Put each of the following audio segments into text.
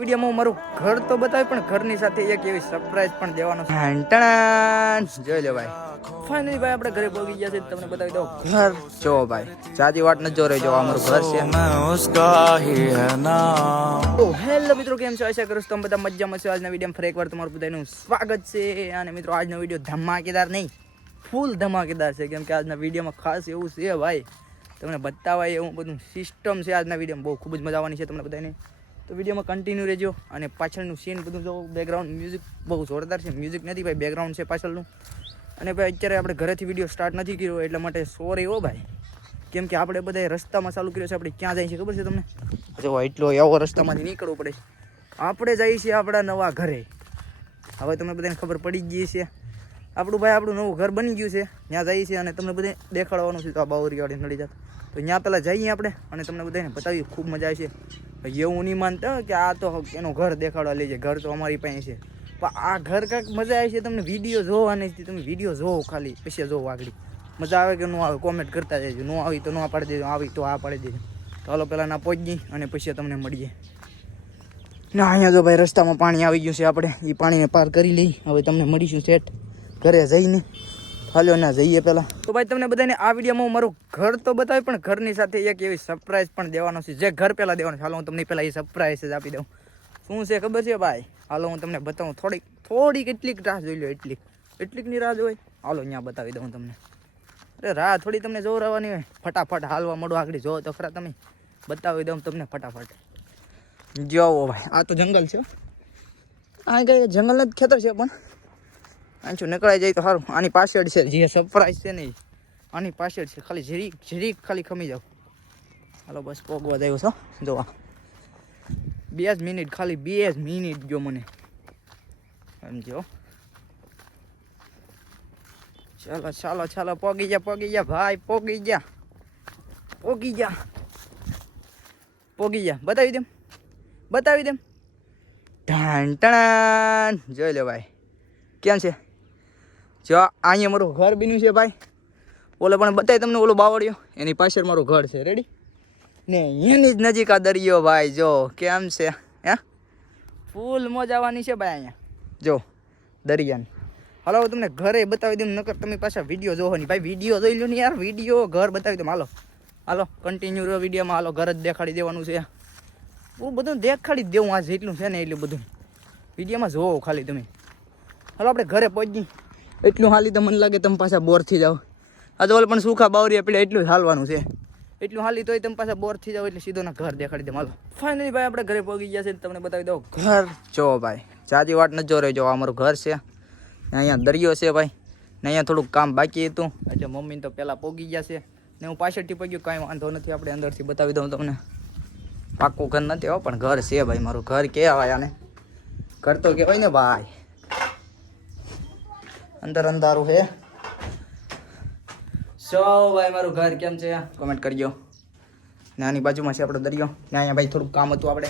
વિડીયોમાં મારું ઘર તો બતાવે પણ ઘરની સાથે એક એવી સરપ્રાઈઝ પણ દેવાનો છે. જોઈ લો ભાઈ. ફાઇનલી ભાઈ આપણે ઘરે પહોંચી ગયા છે તમને બતાવી દઉં. ઘર. જો ભાઈ સાચી વાત ન જો રહી અમારું ઘર છે. હેલો મિત્રો કેમ છો? આશા કરું તમે બધા મજામાં છો. આજના વીડિયો ફરી એકવાર તમારું બધાનું સ્વાગત છે. અને મિત્રો આજનો વીડિયો ધમાકેદાર નહીં ફૂલ ધમાકેદાર છે. કેમ કે આજના વિડીયોમાં ખાસ એવું છે ભાઈ. તમને બતાવાય એવું બધું સિસ્ટમ છે આજના વિડીયોમાં. બહુ ખૂબ જ મજા આવવાની છે તમને બધાને. તો વિડીયોમાં કન્ટિન્યુ રહેજો અને પાછળનું સીન બધું જો બેકગ્રાઉન્ડ મ્યુઝિક બહુ જોરદાર છે. મ્યુઝિક નથી ભાઈ બેકગ્રાઉન્ડ છે પાછળનું. અને ભાઈ અત્યારે આપણે ઘરેથી વીડિયો સ્ટાર્ટ નથી કર્યો એટલા માટે સોરી હો ભાઈ. કેમ કે આપણે બધા રસ્તામાં ચાલુ કર્યો છે, આપણે ક્યાં જાય છે ખબર છે તમને? જો એટલો એવો રસ્તામાંથી નીકળવું પડે. આપણે જઈએ છીએ આપણા નવા ઘરે. હવે તમને બધાને ખબર પડી ગઈ છે. આપણું ભાઈ આપણું નવું ઘર બની ગયું છે. ત્યાં જઈએ છીએ અને તમને બધે દેખાડવાનું છે તો આ બાવરીવાળી નડી જાત. તો ત્યાં પહેલાં જઈએ આપણે અને તમને બધાને બતાવીએ, ખૂબ મજા આવશે. એવું નહીં માનતા કે આ તો એનું ઘર દેખાડવા લઈ જાય. ઘર તો અમારી પાસે છે. પણ આ ઘર કાંઈક મજા આવે છે તમને વીડિયો જોવાની છે તમે વીડિયો જોવો ખાલી, પછી જોવો આગળ. મજા આવે કે ન આવે કોમેન્ટ કરતા જજો. ન આવી તો ન પાડી દેજો. આવી તો આ પાડી દેજો. તો હાલો પહેલાં ના પહોંચી અને પછી તમને મળીએ. ના, અહીંયા જો ભાઈ રસ્તામાં પાણી આવી ગયું છે આપણે. એ પાણીને પાર કરી લઈ. હવે તમને મળીશું સેટ ઘરે જઈને. હાલો ના જઈએ પહેલાં તો ભાઈ તમને બધાને આ વિડીયોમાં મારું ઘર તો બતાવ્યું પણ ઘરની સાથે એક એવી સરપ્રાઈઝ પણ દેવાનો છે. જે ઘર પહેલાં દેવાનો છે, હાલો હું તમને પહેલાં એ સરપ્રાઈઝ જ આપી દઉં. શું છે ખબર છે ભાઈ? હાલો હું તમને બતાવું. થોડીક થોડીક એટલીક રાહ જોઈ લો, એટલીક. એટલીકની રાહ જોઈ. હાલો અહીંયા બતાવી દઉં તમને. અરે રાહ થોડી તમને જોવરાવાની હોય. ફટાફટ હાલવા મળો આગળ. જોવો તો ખરા તમે. બતાવી દઉં તમને ફટાફટ. જોવો ભાઈ. આ તો જંગલ છે આ કઈ જંગલ જ ખેતર છે પણ. આંચું નીકળાઈ જાય તો સારું આની પાછળ છે જે સરપ્રાઈઝ છે નહીં આની પાછળ છે. ખાલી જરીક જરીક ખાલી ખમી જાવ. હાલો બસ પોગવા જાય છો જોવા. બે જ મિનિટ, ખાલી બે જ મિનિટ ગયો મને. સમજો ચાલો ચાલો ચાલો, પોગી જા પોગી જા ભાઈ, પોગી જા પોગી જા પોગી જા બતાવી દેમ બતાવી દેમ ઢાન ટણાન જોઈ લો ભાઈ. કેમ છે? જો, અહીંયા મારું ઘર બન્યું છે ભાઈ. ઓલો પણ બતાવી તમને ઓલો બાવળિયો. એની પાછળ મારું ઘર છે રેડી ને એની જ નજીક આ દરિયો ભાઈ, જો, કેમ છે? હે? ફૂલ મોજ આવવાની છે ભાઈ અહીંયા. જો, દરિયાની. હાલો તમને ઘરે બતાવી દઉં, નકર તમે પાછા વીડિયો જોવો નહીં. ભાઈ વીડિયો જોઈ લો ને યાર વીડિયો ઘર બતાવી દઉં. હાલો હાલો કન્ટિન્યુ રહ્યો વિડીયોમાં હાલો, ઘર જ દેખાડી દેવાનું છે. બહુ બધું દેખાડી જ દેવું, આ જેટલું છે ને એટલું બધું. વિડીયોમાં જોવો ખાલી તમે. હાલો, આપણે ઘરે પહોંચી એટલું હાલી તો મને લાગે તમે પાછા બોર થઈ જાઓ. આ તો પણ સુખા બાવરી આપણે એટલું જ હાલવાનું છે. એટલું હાલી તોય તમે પાછા બોર થઈ જાવ એટલે સીધો ના ઘર દેખાડી દે માલો. ફાઇનલી ભાઈ આપણે ઘરે પહોંચી ગયા છે તમને બતાવી દઉં. ઘર? જો ભાઈ જાજી વાટ ન જો રહેજો આ અમારું ઘર છે. ને અહીંયા દરિયો છે ભાઈ. ને અહીંયા થોડુંક કામ બાકી હતું. એટલે મમ્મી તો પહેલાં પોગી ગયા છે. ને હું પાછળથી પગ્યું કાંઈ વાંધો નથી આપણે અંદરથી બતાવી દઉં તમને. પાક્કું ઘર નથી હો પણ ઘર છે ભાઈ મારું ઘર કહેવાય આને. ઘર તો કહેવાય ને ભાઈ. અંદર અંધારું છે સો ભાઈ મારું ઘર કેમ છે? કોમેન્ટ કરજો. નાની બાજુમાં છે આપણો દરિયો. ને અહીંયા ભાઈ થોડુંક કામ હતું આપણે.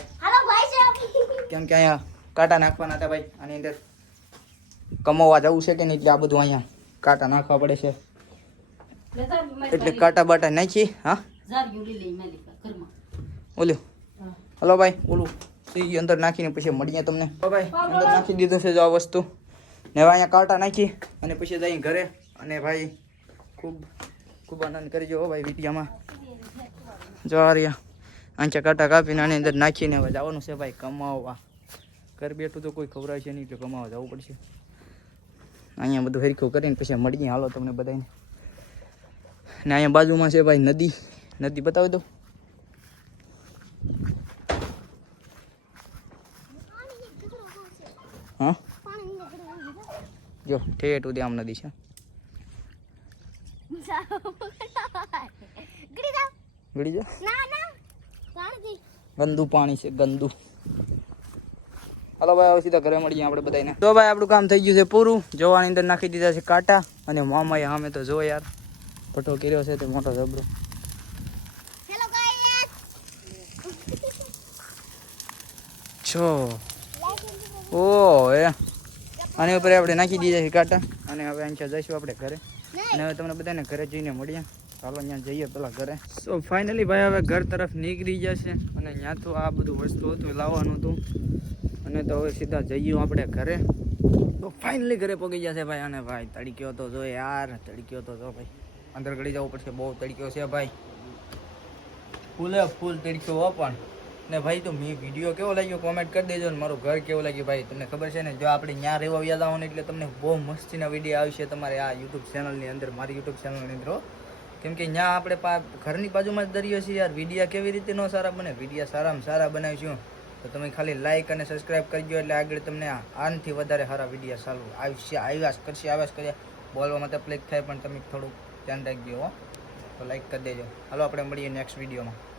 કેમ કે અહીંયા કાંટા નાખવાના હતા ભાઈ. આની અંદર કમાવા જવું છે કે નહીં એટલે આ બધું અહીંયા કાંટા નાખવા પડે છે. એટલે કાંટા બાટા નાખી હા? ઓલું હલો ભાઈ ઓલું અંદર નાખીને પછી મળીએ તમને. ભાઈ. અંદર નાખી દીધું છે જો આ વસ્તુ. ને અહીંયા કાંટા નાખી અને પછી જઈ ઘરે. અને ભાઈ ખૂબ ખૂબ આનંદ કરજો ભાઈ વિડીયામાં જો રહ્યા. આંચા કાંટા કાપીને આની અંદર નાખીને હવે જવાનું છે ભાઈ કમાવા. ઘર બેઠું તો કોઈ ખવડાય છે નહીં, એટલે કમાવા જવું પડશે. અહીંયા બધું હરખું કરીને પછી મળીએ. હાલો તમને બધાને. ને અહીંયા બાજુમાં છે ભાઈ નદી. નદી બતાવી દો. હા? જો, ઠેઠ સુધી આમ નદી છે. ગંદુ પાણી છે, ગંદુ. હાલો ભાઈ, હવે સીધા ઘરે મળીએ આપણે બધાને તો ભાઈ, આપણું કામ થઈ ગયું છે પૂરું. જોવાની અંદર નાખી દીધા છે કાંટા અને મામાએ સામે તો જો યાર, પટો કર્યો છે તે મોટો જબરો છો ઓ એ. આની ઉપર આપણે નાખી દીધા છે કાંટા. અને હવે અહીંયા જઈશું આપણે ઘરે. અને હવે તમને બધાને ઘરે જઈને મળીએ. ચાલો અહીંયા જઈએ પેલા ઘરે. સો ફાઇનલી ભાઈ હવે ઘર તરફ નીકળી જશે. અને ત્યાં તો આ બધું વસ્તુ હતું લાવવાનું હતું. અને તો હવે સીધા જઈએ આપણે ઘરે. તો ફાઇનલી ઘરે પહોંચી જશે ભાઈ. અને ભાઈ, તડક્યો તો જો યાર, તડક્યો તો જો ભાઈ. અંદર ગળી જવું પડશે, બહુ તડક્યો છે ભાઈ. ફૂલે ફૂલ તડક્યો પણ. ને ભાઈ તો મેં વીડિયો કેવો લાગ્યો? કોમેન્ટ કરી દેજો ને મારું ઘર કેવું લાગ્યું? ભાઈ, તમને ખબર છે ને, જો આપણે ત્યાં રહેવા યાદ આવો ને એટલે તમને બહુ મસ્તીના વીડિયો આવશે તમારે આ યુટ્યુબ ચેનલની અંદર, મારી યુટ્યુબ ચેનલની અંદર. કેમ કે ત્યાં આપણે ઘરની બાજુમાં જ દરિયો છે યાર. વિડીયા કેવી રીતે ન સારા બને? વિડીયા સારામાં સારા બનાવીશું. તો તમે ખાલી લાઇક અને સબસ્ક્રાઇબ કરજો એટલે આગળ તમને આનાથી વધારે સારા વિડીયા ચાલુ આવશે આવ્યા કરશે આવ્યા કર્યા બોલવા બોલવામાં તકલીફ થાય, પણ તમે થોડુંક ધ્યાન રાખજો તો લાઈક કરી દેજો. હાલો, આપણે મળીએ નેક્સ્ટ વિડીયોમાં